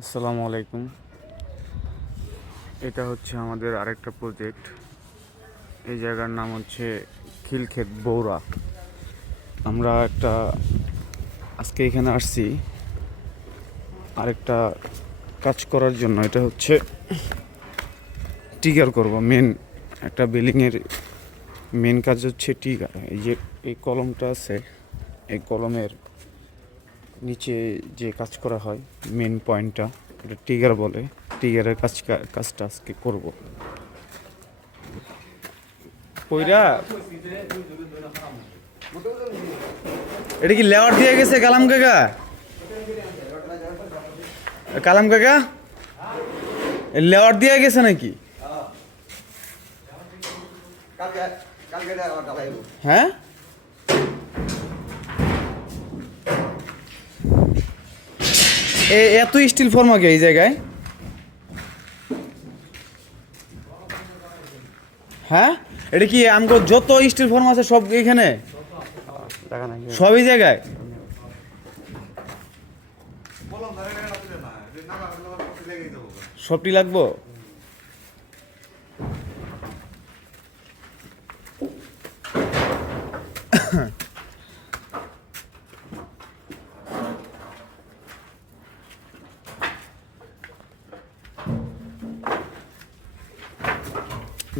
আসসালামু আলাইকুম। এটা হচ্ছে আমাদের আরেকটা প্রজেক্ট এই জায়গার নাম হচ্ছে খিলক্ষেত বৌরা। আমরা একটা আজকে এখানে আসছি। আরেকটা কাজ করার জন্য। এটা হচ্ছে টিগার করব। মেন একটা বিল্ডিংয়ের মেন কাজ হচ্ছে টিগার। এই যে এই কলমটা আছে, এই কলমের নিচে যে কাজ করা হয় মেন পয়েন্টটা এটা টিগার বলে। টিগারের কাজ কাজটা আজকে করব। কইরা এটা কি লেওয়ার দিয়ে গেছে কালাম কাকা? কালাম কাকা? লেওয়ার দিয়ে গেছে নাকি? হ্যাঁ? এত স্টিল ফর্ম আছে এই জায়গায়? হ্যাঁ? এটা কি আমগো যত স্টিল ফর্ম আছে সব এখানে সবই জায়গায়? সবটি লাগবো?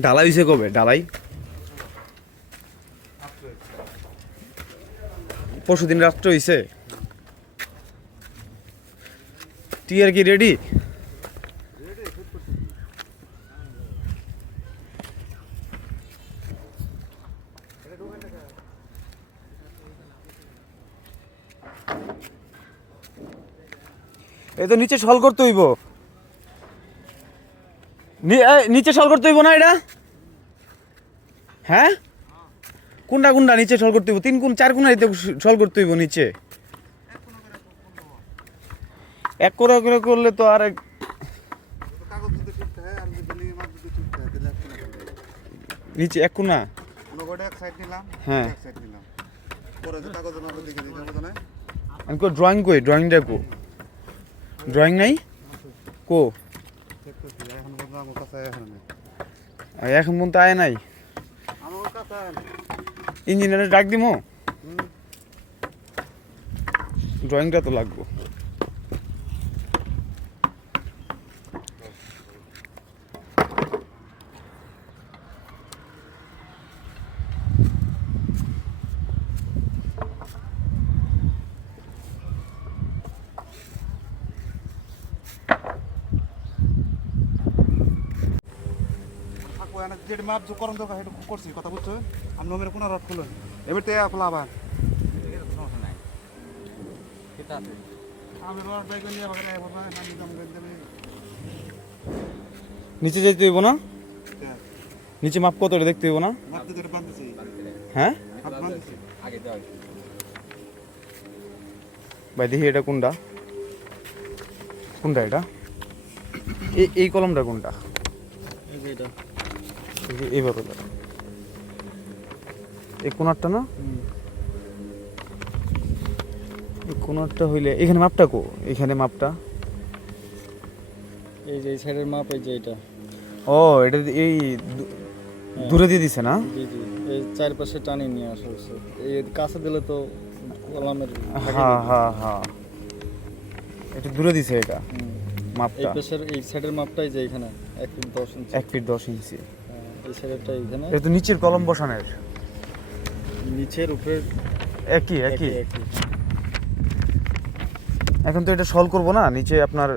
ডালাই হয়েছে কবে? ডালাই? পরশু দিন রাত্রে হয়েছে টিয়ার কি রেডি এই তো নিচে সল করতে হইব। নিচে সল করতে হইব না এটা? হ্যাঁ? কোনটা কোনটা নিচে সল করতে হইব? তিন কোন চার কোন সল করতে হইব নিচে। এক করে করে করলে তো আর এক- নিচে এক কোনা হ্যাঁ। দিতে ড্রয়িং কই? ড্রয়িংটা কো। ড্রয়িং নাই? কো? আমার কাছে এখন। এখন পর্যন্ত আয় নাই? আমার কাছে ইঞ্জিনিয়ারের ডাক দিমো? ড্রয়িংটা তো লাগবো। যেটা মাপ যে করম দরকার সেটা করছি কথা বুঝছ আমি নমের কোনো রড খুলো এবার তে খোলা আবার আমি রড বাইক নিয়ে আবার এবার দাম করে দেবে। নিচে যেতে হইব না? নিচে মাপ কত দেখতে হইব না? হ্যাঁ? ভাই দেখি এটা কোনটা? কোনটা এটা? এই এই কলমটা কোনটা? এই যে- এইভাবে ধরো। এই কোনারটা না? এই কোনারটা হইলে এখানে মাপটা কো এখানে মাপটা। এই যে এই সাইডের মাপ এই যে এটা। ও এটা এই দূরে দিয়ে দিছে না? জি জি। এই চারপাশে টানি নিয়ে আসা হচ্ছে। এই কাছে দিলে তো কলামের হ্যাঁ হ্যাঁ হ্যাঁ এটা দূরে দিছে এটা এই মাপটা। পাশের এই সাইডের মাপটাই যে এখানে এক ফিট দশ ইঞ্চি। এক ফিট দশ ইঞ্চি। হ্যাঁ, এখানে এই তো নিচের কলম বসানোর। নিচের উপরে। একই একই। একই এখন তো এটা সল করব না নিচে আপনার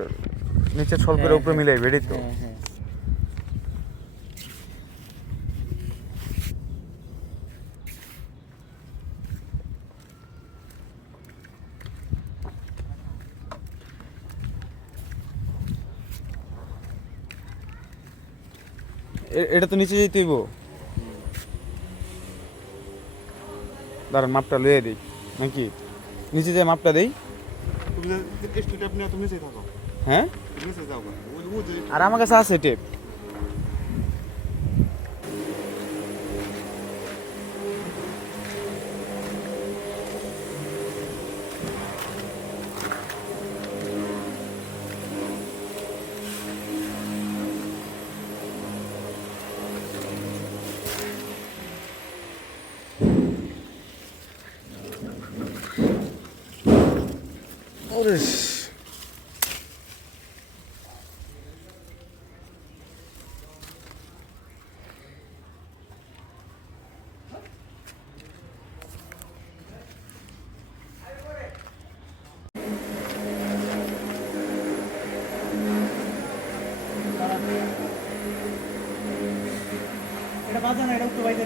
নিচে সল করে হ্যাঁ, উপরে হ্যাঁ। মিলাই বেড়ে তো। এটা তো নিচে যেতে হইব দাঁড়ান মাপটা লয়ে দিই নাকি নিচে যে মাপটা দেই হ্যাঁ আর আমার কাছে আছে টেপ ওরে এটা বাজে এটা উত্তর বাইরে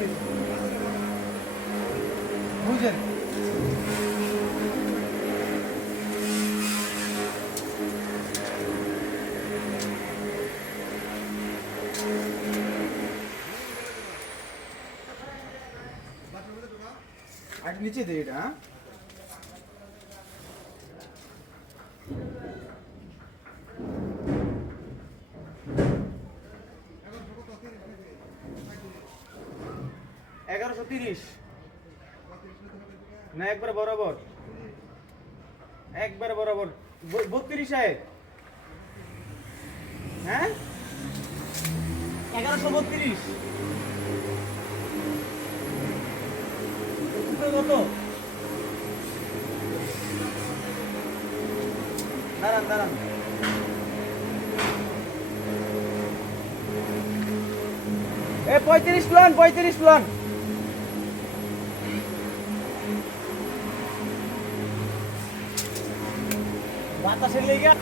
বুঝছেন নিচে দে এটা হ্যাঁ? এগারোশো তিরিশ। না, একবারে বরাবর। একবারে বরাবর। বত্রিশ আয় হ্যাঁ? এগারোশো বত্রিশ। উপরে কত দাঁড়ান দাঁড়ান এ পঁয়ত্রিশ প্লান পঁয়ত্রিশ প্লান বাতাসের লেগে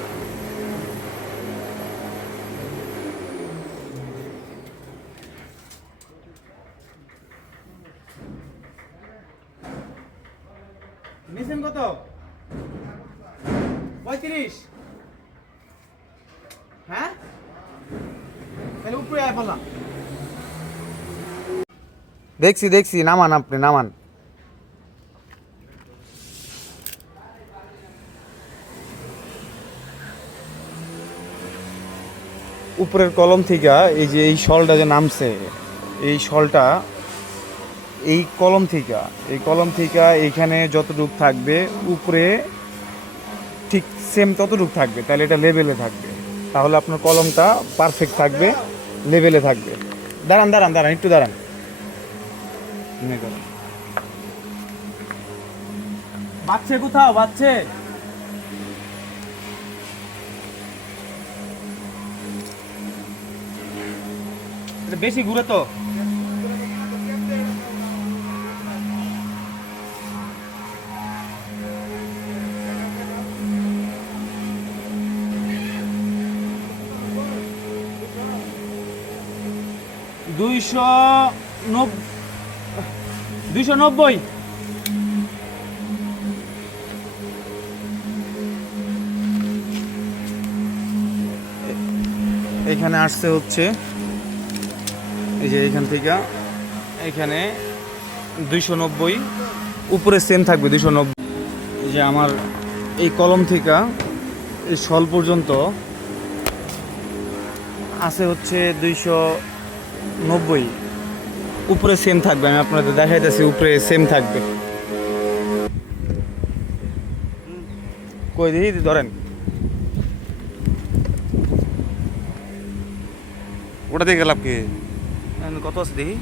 নিছেন কত? পঁয়ত্রিশ। হ্যাঁ? তাহলে উপরে আয় বললাম দেখছি দেখছি, নামান আপনি, নামান। উপরের কলম থেকে এই যে এই শলটা যে নামছে, এই শলটা এই কলম থেকে, এই কলম থেকে এইখানে যতটুক থাকবে, উপরে ঠিক সেম ততটুক থাকবে, তাহলে এটা লেভেলে থাকবে। তাহলে আপনার কলমটা পারফেক্ট থাকবে লেভেলে থাকবে। দাঁড়ান দাঁড়ান দাঁড়ান, একটু দাঁড়ান। বাচ্চে কোথাও? বাচ্চে বেশি ঘুরে তো। দুইশো দুইশো নব্বই। এখানে আসছে হচ্ছে। এই যে এখান থেকে, এখানে দুইশো নব্বই, উপরে সেম থাকবে দুইশো নব্বই। এই যে আমার এই কলম থেকে এই শল পর্যন্ত আছে হচ্ছে দুইশো নব্বই। উপরে সেম থাকবে আমি আপনাদের দেখাইতেছি উপরে সেম থাকবে। কই দিই ধরেন। ওটা দিয়ে গেলাম কি? কত আছে দেখি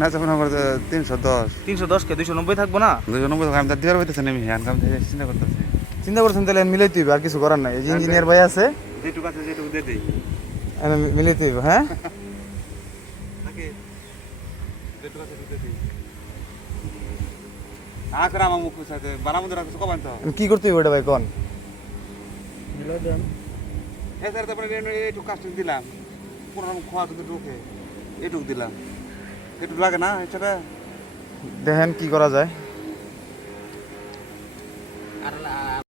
না যখন আমার তিনশো দশ। তিনশো দশ কে দুইশো নব্বই থাকব না? নব্বই টাকা আমি তার দিবার হইতেছে চিন্তা করতেছে। চিন্তা করছেন তাহলে তুই আর কিছু করার নাই। এই যে ইঞ্জিনিয়ার ভাই আছে। যেটুকু আছে যেটুকু দিয়ে দিই। আমি তুই হ্যাঁ নাকি যেটুকু আছে সেটুকু দিয়ে দিই আঁকড়া আমার মুখ সাথে বারামুদ্র রাখছো কবান তো কি করতে হবে ওটা ভাই, কোন? হ্যাঁ স্যার তারপরে একটু কাস্টিং দিলাম রকম খোয়া যদি ঢুকে এটুক দিলাম একটু লাগে না হিসাবে দেখেন কি করা যায়।